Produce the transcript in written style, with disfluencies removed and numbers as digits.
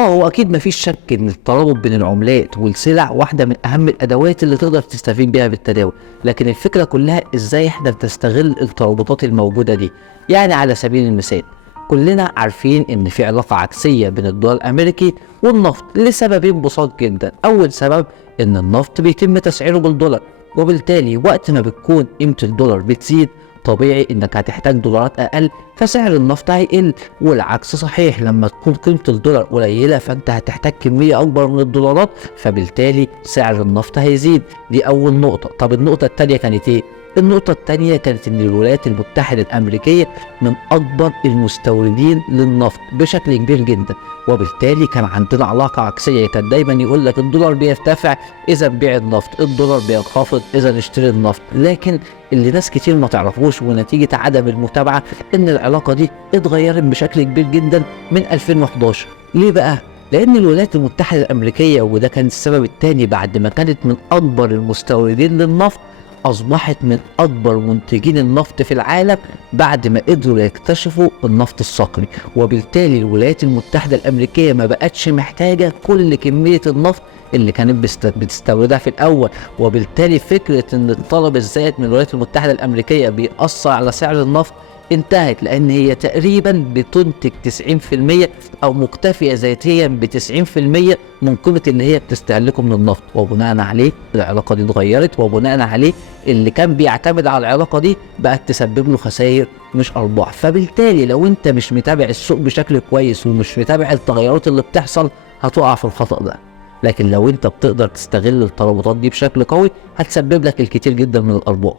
هو اكيد مفيش شك ان الترابط بين العملات والسلع واحده من اهم الادوات اللي تقدر تستفيد بيها بالتداول، لكن الفكره كلها ازاي احنا بنستغل الترابطات الموجوده دي. يعني على سبيل المثال، كلنا عارفين ان في علاقه عكسيه بين الدولار الامريكي والنفط لسببين بساط جدا. اول سبب ان النفط بيتم تسعيره بالدولار، وبالتالي وقت ما بتكون قيمه الدولار بتزيد طبيعي انك هتحتاج دولارات اقل، فسعر النفط هيقل. والعكس صحيح، لما تكون قيمة الدولار قليلة فانت هتحتاج كمية اكبر من الدولارات، فبالتالي سعر النفط هيزيد. دي اول نقطة. طب النقطة التانية كانت ايه؟ النقطة التانية كانت ان الولايات المتحدة الامريكية من اكبر المستوردين للنفط بشكل كبير جدا، وبالتالي كان عندنا علاقة عكسية. كان دايما يقول لك الدولار بيرتفع اذا بيع النفط، الدولار بينخفض اذا نشتري النفط. لكن اللي ناس كتير ما تعرفوش ونتيجة عدم المتابعة ان العلاقة دي اتغيرت بشكل كبير جدا من 2011. ليه بقى؟ لان الولايات المتحدة الامريكية، وده كان السبب التاني، بعد ما كانت من اكبر المستوردين للنفط اصبحت من اكبر منتجين النفط في العالم بعد ما قدروا يكتشفوا النفط الصقري. وبالتالي الولايات المتحدة الامريكية ما بقتش محتاجة كل كمية النفط اللي كانت بتستوردها في الاول. وبالتالي فكرة ان الطلب الزائد من الولايات المتحدة الامريكية بيأثر على سعر النفط انتهت، لان هي تقريبا بتنتج 90% او مكتفية ذاتيا ب 90% من قيمة اللي هي بتستهلكه من النفط. وبناء عليه العلاقة دي اتغيرت، وبناء عليه اللي كان بيعتمد على العلاقة دي بقت تسبب له خسائر مش ارباح. فبالتالي لو انت مش متابع السوق بشكل كويس ومش متابع التغيرات اللي بتحصل هتقع في الخطأ ده. لكن لو انت بتقدر تستغل الترابطات دي بشكل قوي هتسبب لك الكتير جدا من الارباح.